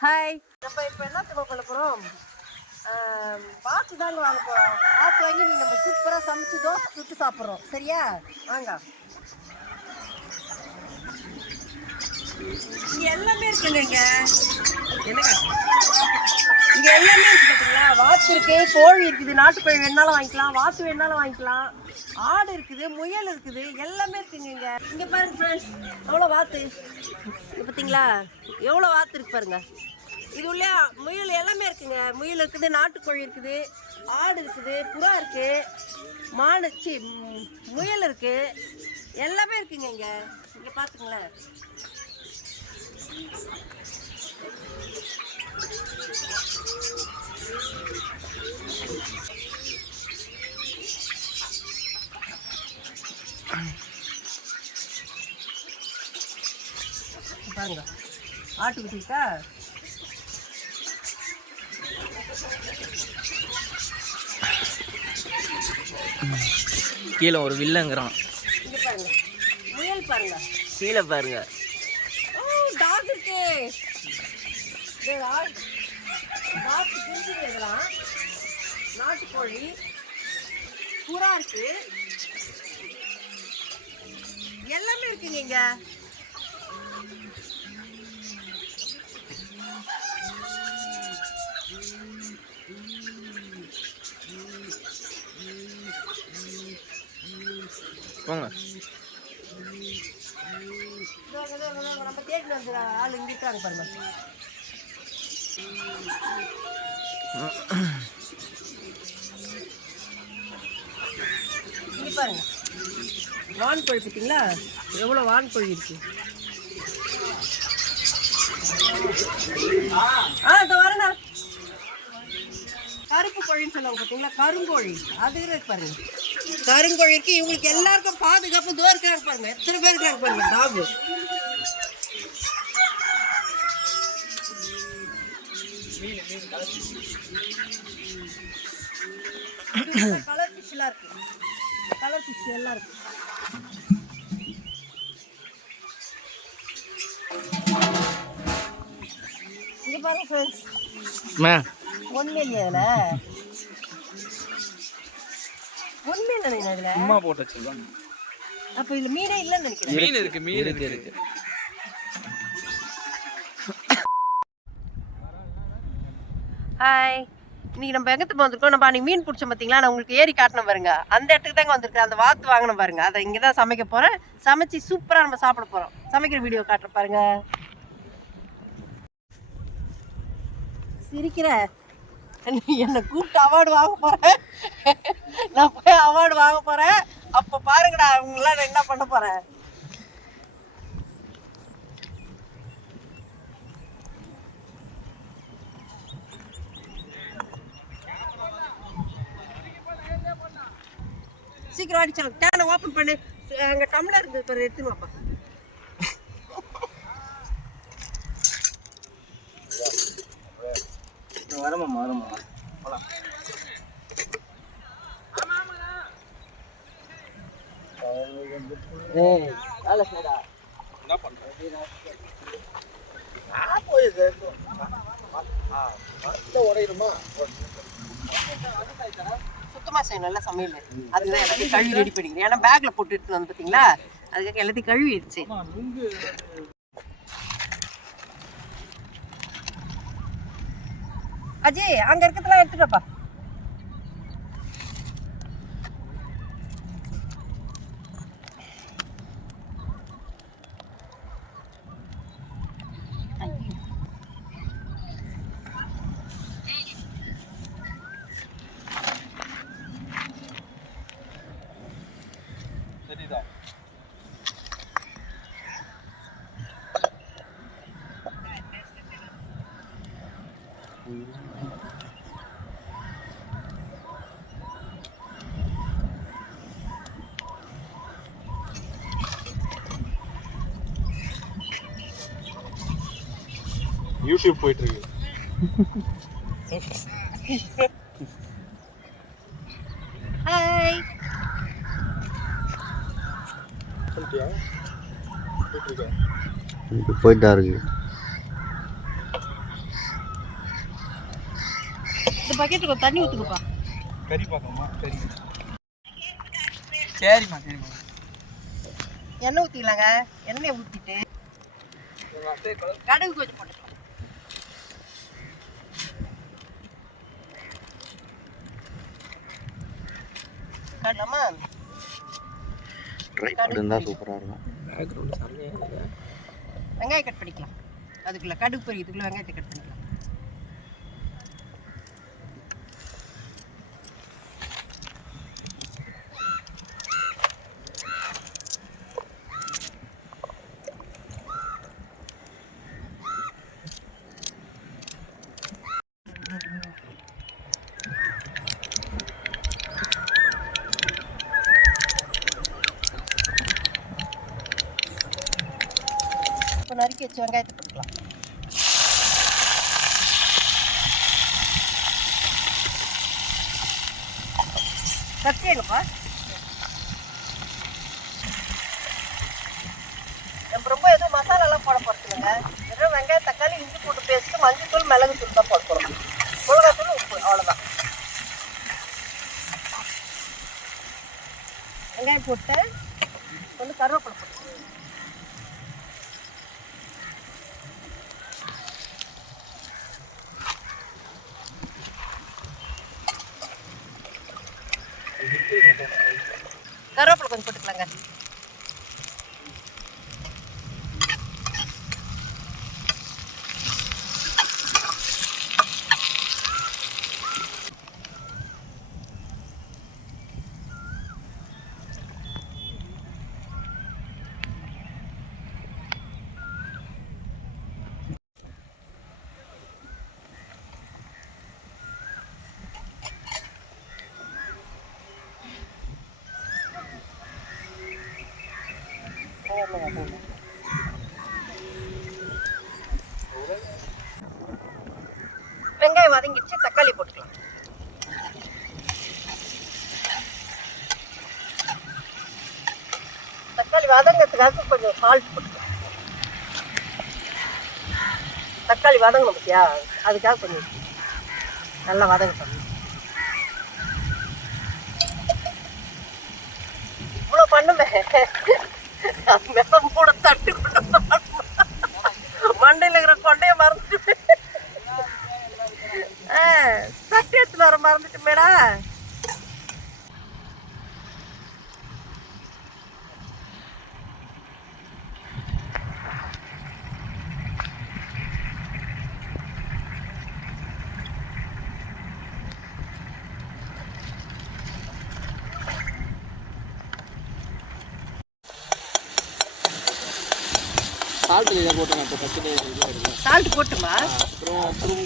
Hi, நம்ம இப்போ என்ன பண்ண போகிறோம்? வாத்து தாங்க வாங்க போகிறோம். வாத்து வாங்கி நம்ம சூப்பராக சமைச்சு தோசை சுட்டு சாப்பிட்றோம். சரியா? வாங்க. இங்கே எல்லாமே இருக்குங்க. என்னங்க இங்கே எல்லாமே இருக்குது பார்த்தீங்களா? வாத்து இருக்குது, கோழி இருக்குது, நாட்டுக்கோழி வேணாலும் வாங்கிக்கலாம், வாத்து வேணாலும் வாங்கிக்கலாம், ஆடு இருக்குது, முயல் இருக்குது, எல்லாமே இருக்குங்க. இங்கே பாருங்க ஃப்ரெண்ட்ஸ், எவ்வளோ வாத்து பார்த்தீங்களா? எவ்வளோ வாத்து இருக்கு பாருங்க. இது உள்ள முயல் எல்லாமே இருக்குங்க. முயல் இருக்குது, நாட்டுக்கோழி இருக்குது, ஆடு இருக்குது, புறா இருக்குது, மானுச்சி முயல் இருக்குது, எல்லாமே இருக்குங்க. இங்கே பார்த்துங்களேன். பாருங்க, ஆட்டுக்குட்டிக்கா கீழே ஒரு வில்லங்கிறான். இங்க பாருங்க, முயல் பாருங்க, கீழே பாருங்க. ஓ டாக் இருக்கு. வாத்து குஞ்சுங்க இதெல்லாம். நாட்டுக்கோழி, புறா இருக்கு, எல்லாமே இருக்குங்க இங்க. போங்க. நம்ம தேடி வந்துடுற ஆள் இங்க இருக்காங்க பாருங்க. இங்க பாருங்க, வான்கோழி பார்த்தீங்களா? எவ்வளோ வான்கோழி இருக்கு. இதோ வரேண்ணா. கருப்பு கோழின்னு சொல்லுவாங்க பார்த்தீங்களா? கருங்கோழி அது இருக்கு பாருங்க. கருங்கோழி இருக்கு. இவங்களுக்கு எல்லாருக்கும் பாதுகாப்பு தோ இருக்கிறாங்க பாருங்க. எத்தனை பேர் இருக்காங்க பாருங்க. டாகு கலர் ஃபிஷ் எல்லாம் இருக்கு. கலர் ஃபிஷ் எல்லாம் இருக்கு. இங்க பாருங்க ஃப்ரெண்ட்ஸ், ஒண்ணுமே இல்லையா அதுல? ஒண்ணுமே இல்லை அதுல. சும்மா போட்டு வச்சிருக்காங்க. அப்ப இதுல மீனே இல்லைன்னு நினைக்கிறேன். மீன் இருக்கு, மீன் இருக்கு. ஹாய், இன்னைக்கு நம்ம எங்கத்துக்கு வந்திருக்கோம்? நம்ம அன்னைக்கு மீன் பிடிச்சோம் பார்த்தீங்களா? நான் உங்களுக்கு ஏறி காட்டணும் பாருங்க. அந்த இடத்துக்கு தாங்க வந்திருக்கேன். அந்த வாத்து வாங்கணும் பாருங்க. அதை இங்கே தான் சமைக்க போகிறேன். சமைச்சு சூப்பராக நம்ம சாப்பிட போகிறோம். சமைக்கிற வீடியோ காட்டுறேன் பாருங்க. சிரிக்கிற நீ என்னை கூப்பிட்டு அவார்டு வாங்க போகிறேன். நான் போய் அவார்டு வாங்க போகிறேன். அப்போ பாருங்கடா அவங்களாம் நான் என்ன பண்ண போகிறேன். சீக்கிரம் அடிச்சாங்க. கேனை ஓப்பன் பண்ணு. அங்கே டம்ளர் இருக்குது இப்போ எடுத்துன்னு வாப்பா. வரமா சுத்தமாக செய்யணும், நல்லா சமையல். அதுதான் எல்லாத்தையும் கழுவி ரெடி பண்ணிக்கிறேன். ஏன்னா பேக்ல போட்டுட்டு வந்து பார்த்தீங்களா, அதுக்காக எல்லாத்தையும் கழுவிடுச்சு. அஜய் அங்க இருக்கிறதுலாம் எடுத்துட்டப்பா. யூடியூப் போயிட்டு இருக்கு. ஹாய், போயிட்டா இருக்கு. பக்கெட்டுக்கு ஒரு தண்ணி ஊற்றுக்குப்பா. கறி பார்க்கணுமா? கறி சரிம்மா சரிம்மா. எண்ணெய் ஊற்றிக்கலாங்க. எண்ணெயை ஊற்றிட்டு கடுகு கொஞ்சம் போட்டுக்கலாம். கடலாமா? வெங்காயம் கட் பண்ணிக்கலாம். அதுக்குள்ள கடுகு பொரிக்கிறதுக்குள்ள வெங்காயத்தை கட் பண்ணிக்கலாம். இப்போ நறுக்கி வச்சு வெங்காயத்தை போட்டுக்கலாம். கத்தி எங்கப்பா? நம்ம ரொம்ப எதுவும் மசாலாலாம் போட போகிறதுங்க. வெறும் வெங்காயம், தக்காளி, இஞ்சி பூண்டு பேஸ்ட்டு, மஞ்சள், மிளகு தூள் தான் போட போகிறோம். மிளகாத்தூள், உப்பு, அவ்வளோதான். வெங்காயம் போட்டு கொஞ்சம் கருவேப்பிலை போட்டு கருவேப்பிலை கொஞ்சம் போட்டுக்கலாங்க. வெங்காயம் வதங்கிடுச்சு. தக்காளி போட்டுக்கலாம். தக்காளி வதங்கிறதுக்காக கொஞ்சம் சால்ட் போட்டுக்கலாம். தக்காளி வதங்கணும் பத்தியா, அதுக்காக கொஞ்சம் நல்லா வதங்கட்டும். இவ்வளோ பண்ணுமே கூட தட்டு மண்டையில் இருக்கிற கொண்டைய மறந்துட்டு தட்டு எடுத்துட்டு வர மறந்துட்டு மேடா. சால்ட் இதை போட்டுங்க. இப்போ பச்சை சால்ட் போட்டுமா? அப்புறம்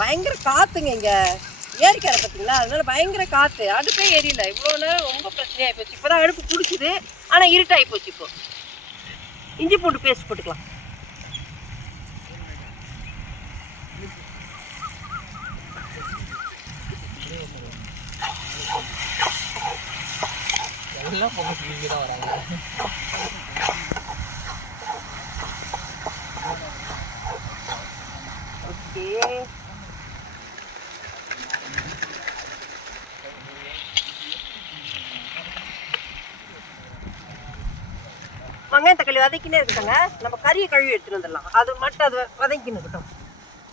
பயங்கர காத்துங்க இங்க. ஏரிக்கார பார்த்தீங்களா, அதனால பயங்கர காத்து. அடுப்பே ஏரியல. இவ்வளோ நேரம் ரொம்ப பிரச்சனையாகி போச்சு. இப்போதான் அடுப்பு பிடிச்சிது, ஆனால் இருட்டாகி போச்சு. இப்போ இஞ்சி பூண்டு பேஸ்ட் போட்டுக்கலாம். எல்லாம் பொங்கல் இங்கே தான் வராங்க. ஓகே, வெங்காயம் தக்காளி வதக்கினே இருக்கட்டங்க. நம்ம கறியை கழுவி எடுத்துட்டு வந்துடலாம். அது மட்டும் அது வதக்கின்னு இருக்கட்டும்.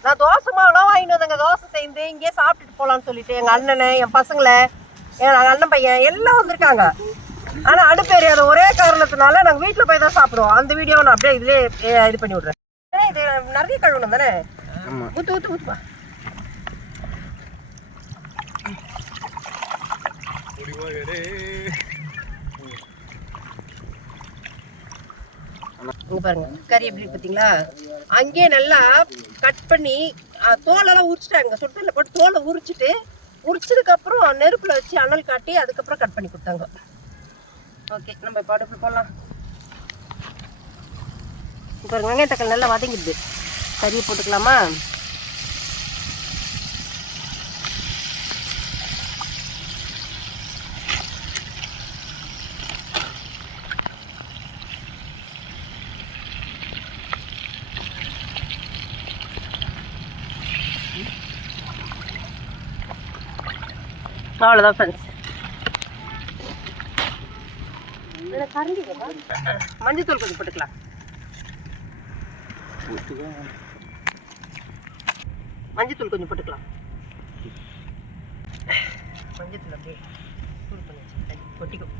நான் தோசை மாவுலாம் வாங்கிட்டு வந்தேங்க. தோசை செய்து இங்கேயே சாப்பிட்டுட்டு போகலான்னு சொல்லிட்டு எங்கள் அண்ணனை, என் பசங்களை, எங்கள் அண்ணன் பையன் எல்லாம் வந்திருக்காங்க. ஆனால் அடுப்பு எரியாத ஒரே காரணத்தினால நாங்கள் வீட்டில் போய் தான் சாப்பிடுவோம். அந்த வீடியோவை நான் அப்படியே இதுலேயே இது பண்ணி விட்றேன். இது நிறைய கழுவணும் தானே? ஊற்று ஊற்று ஊற்றுப்பா. இங்கே பாருங்க கறி எப்படி பார்த்தீங்களா? அங்கேயே நல்லா கட் பண்ணி தோலெல்லாம் உரிச்சிட்டாங்க. சுட்டத்தில் போட்டு தோலை உரிச்சதுக்கப்புறம் நெருப்பில் வச்சு அனல் காட்டி அதுக்கப்புறம் கட் பண்ணி கொடுத்தாங்க. ஓகே, நம்ம இப்போ அடுப்பு போடலாம். இப்போ வெங்காய தக்காளி நல்லா வதங்கிடுது. கறியை போட்டுக்கலாமா? அவ்வளோதான் ஃப்ரெண்ட்ஸ். மஞ்சத்தூள் கொஞ்சம் போட்டுக்கலாம். மஞ்சத்தூள் கொஞ்சம் போட்டுக்கலாம். மஞ்சத்தூள் அப்படியே தூள் பண்ணி கொட்டிக்கும்.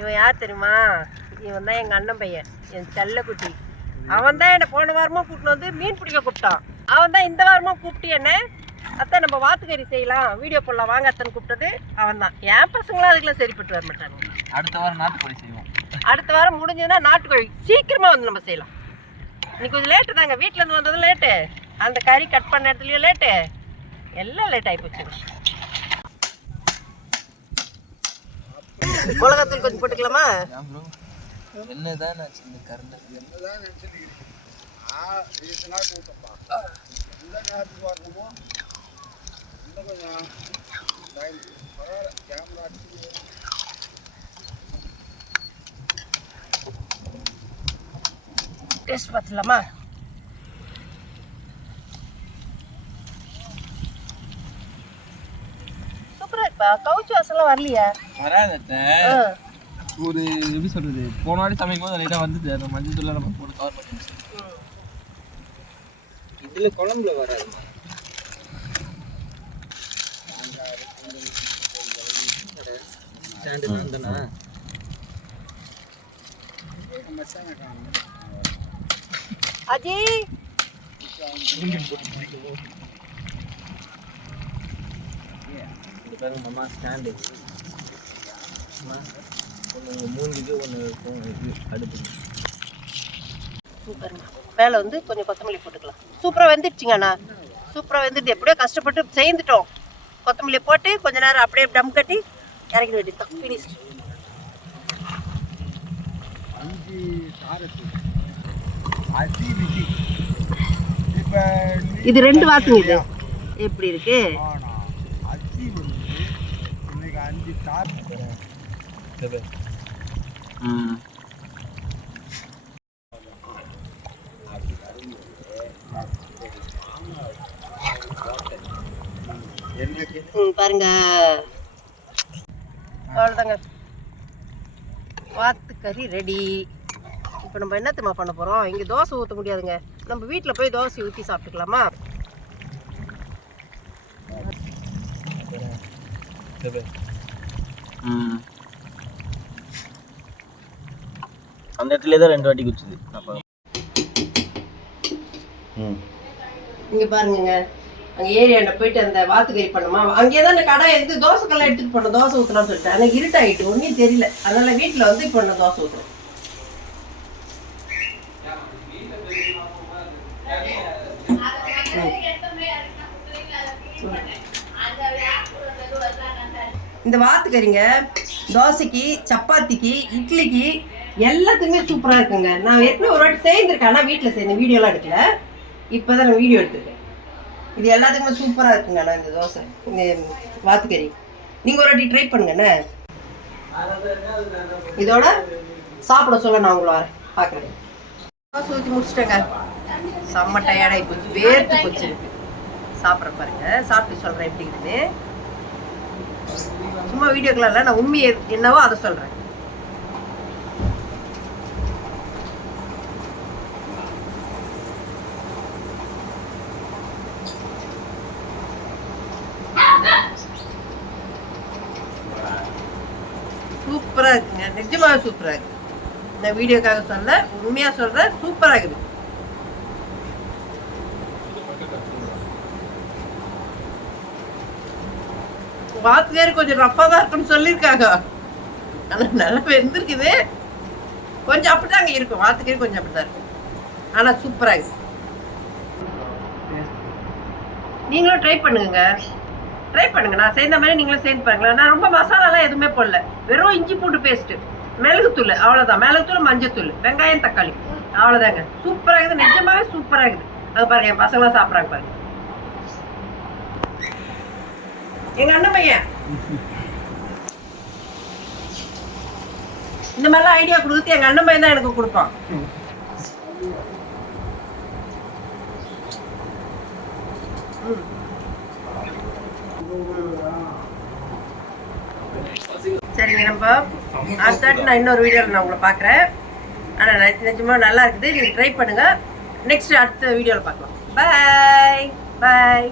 இவன் யார் தெரியுமா? இவன் தான் எங்கள் அண்ணன் பையன், என் செல்லக்குட்டி. அவன் தான் என்னை போன வாரமாக கூப்பிட்டு வந்து மீன் பிடிக்க கூப்பிட்டான். அவன் தான் இந்த வாரமாக கூப்பிட்டு என்ன அத்தை நம்ம வாத்துக்கறி செய்யலாம், வீடியோ போடலாம் வாங்க அத்தனை கூப்பிட்டது அவன் தான். என் பசங்களாம் அதுக்கெல்லாம் சரிப்பட்டு வர மாட்டாங்க. அடுத்த வாரம் நாட்டுக்கோழி செய்வோம். அடுத்த வாரம் முடிஞ்சதுன்னா நாட்டுக்கோழி சீக்கிரமாக வந்து நம்ம செய்யலாம். இன்னைக்கு கொஞ்சம் லேட்டு தாங்க, வீட்டிலேருந்து வந்ததும் லேட்டு, அந்த கறி கட் பண்ண இடத்துலையும் லேட்டு, எல்லாம் லேட் ஆகி போச்சு. மிளகாத்தூள் கொஞ்சம் போட்டுக்கலாமா? என்னதான் இந்த கரண்ட் டேஸ்ட் பார்த்துலாமா? சூப்பரா இருப்பா. கவுச்சி வாசலாம் வரலையா? வராத. ஒரு எப்படி சொல்றது, போன வாட்டி சமைக்கும் போது லைட்டாக வந்துட்டு அந்த மஞ்சள் தூள் நம்ம போட்டு கவர் பண்ணி இதில் குழம்புல வராது. அஜி மாமா ஸ்டாண்டு ஒன்று மூஞ்சிக்கு ஒன்று இருக்கும் அடுப்பு. சூப்பர்மா. மேலே வந்து கொஞ்சம் கொத்தமல்லி போட்டுக்கலாம். சூப்பராக வெந்துடுச்சிங்கண்ணா, சூப்பராக வெந்துட்டு எப்படியோ கஷ்டப்பட்டு செய்துட்டோம். கொத்தமல்லி போட்டு கொஞ்ச நேரம் அப்படியே டம் கட்டி இறக்கிட வேண்டியது தான். ஃபினிஷ். இது 2 வாத்துங்க. இது எப்படி இருக்கு? பாருங்க, அவ்வளோதாங்க, வாத்துக்கறி ரெடி. இப்போ நம்ம என்னத்தம்மா பண்ண போகிறோம்? இங்கே தோசை ஊற்ற முடியாதுங்க, நம்ம வீட்டில் போய் தோசை ஊற்றி சாப்பிட்டுக்கலாமா? அந்த இடத்துல தான் 2 வாட்டி குடிச்சுது. இங்கே பாருங்க, அங்கே ஏரியாண்ட போயிட்டு அந்த வாத்துக்கறி பண்ணுமா, அங்கேயே தான் கடை எடுத்து தோசைக்கெல்லாம் எடுத்துகிட்டு போனோம் தோசை ஊற்றலாம்னு சொல்லிட்டு. எனக்கு இருட்டாயிட்டு ஒன்றும் தெரியல, அதனால் வீட்டில் வந்து இப்போ நான் தோசை ஊற்றுறேன். இந்த வாத்துக்கறிங்க தோசைக்கு, சப்பாத்திக்கு, இட்லிக்கு எல்லாத்துக்குமே சூப்பராக இருக்குங்க. நான் எப்படி ஒரு வாட்டி செய்திருக்கேன், ஆனால் வீட்டில் செய்த வீடியோலாம் எடுக்கல, இப்போ தான் நான் வீடியோ எடுத்துருக்கேன். இது எல்லாத்துக்குமே சூப்பராக இருக்குங்க. நான் இந்த தோசை, இந்த வாத்துக்கறி நீங்கள் ஒரு வாட்டி ட்ரை பண்ணுங்கண்ணே. இதோட சாப்பிட சொல்ல நான் உங்களை வரேன், பார்க்குறேன். தோசை ஊற்றி முடிச்சிட்டேங்க, செம்ம டயர்டாகி போச்சு, வேர்த்து போச்சு இருக்கு. சாப்பிட்ற பாருங்க, சாப்பிட்டு சொல்கிறேன் எப்படி இருக்குது. சும்மா வீடியோக்கெல்லாம் இல்லை, நான் உண்மை என்னவோ அதை சொல்கிறேன். சூப்பராக இருக்குங்க, நிஜமாக சூப்பராக இருக்குது. இந்த வீடியோக்காக சொல்ல, உண்மையாக சொல்கிறேன், சூப்பராக இருக்குது. வாத்துக்கறி கொஞ்சம் ரஃப்பாக தான் இருக்குன்னு சொல்லியிருக்காங்க, ஆனால் நல்லா வெந்திருக்குது. கொஞ்சம் அப்படிதாங்க இருக்கும், வாத்துக்கறி கொஞ்சம் அப்படி தான் இருக்கும், ஆனால் சூப்பராக இருக்குது. நீங்களும் ட்ரை பண்ணுங்க, ட்ரை பண்ணுங்க. நான் செய்த மாதிரி நீங்களும் செய்து பாருங்களேன். நான் ரொம்ப மசாலாலாம் எதுவுமே போடல, வெறும் இஞ்சி பூண்டு பேஸ்ட்டு, மிளகுத்தூள், அவ்வளோதான். மிளகுத்தூள், மஞ்சத்தூள், வெங்காயம், தக்காளி, அவ்வளோதாங்க. சூப்பராக இருக்குது, நிஜமாவே சூப்பராக இருக்குது. அது பாருங்க, என் பசங்களாம் சாப்பிட்றாங்க பாருங்க. எங்க அண்ணன் பையன் இந்த மாதிரிலாம் ஐடியா கொடுத்து எங்க அண்ணன் பையன் தான் எனக்கு கொடுப்பான். சரிங்க, நம்ம அடுத்தாட்டி நான் இன்னொரு வீடியோவில் நான் உங்களை பார்க்குறேன். ஆனால் நிஜமாக நல்லா இருக்குது, நீங்கள் ட்ரை பண்ணுங்கள். நெக்ஸ்ட் அடுத்த வீடியோவில் பார்க்கலாம். பாய் பாய்.